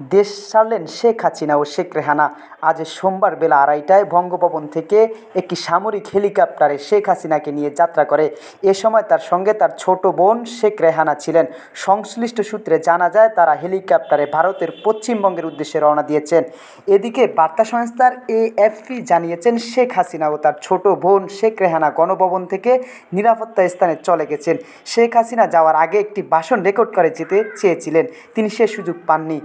দেশ ছাড়লেন শেখ হাসিনা ও শেখ রেহানা। আজ সোমবার বেলা 2:30টায় বঙ্গভবন থেকে একটি সামরিক হেলিকপ্টারে শেখ হাসিনাকে নিয়ে যাত্রা করে। এ সময় তার সঙ্গে তার ছোট বোন শেখ রেহানা ছিলেন। সংশ্লিষ্ট সূত্রে জানা যায়, তারা হেলিকপ্টারে ভারতের পশ্চিমবঙ্গের উদ্দেশ্যে রওনা দিয়েছেন। এদিকে বার্তা সংস্থার এএফপি জানিয়েছেন, শেখ হাসিনা ও তার ছোট বোন শেখ রেহানা গণভবন থেকে নিরাপত্তা স্থানে চলে গেছেন। শেখ হাসিনা যাওয়ার আগে একটি ভাষণ রেকর্ড করে যেতে চেয়েছিলেন, তিনি সে সুযোগ পাননি।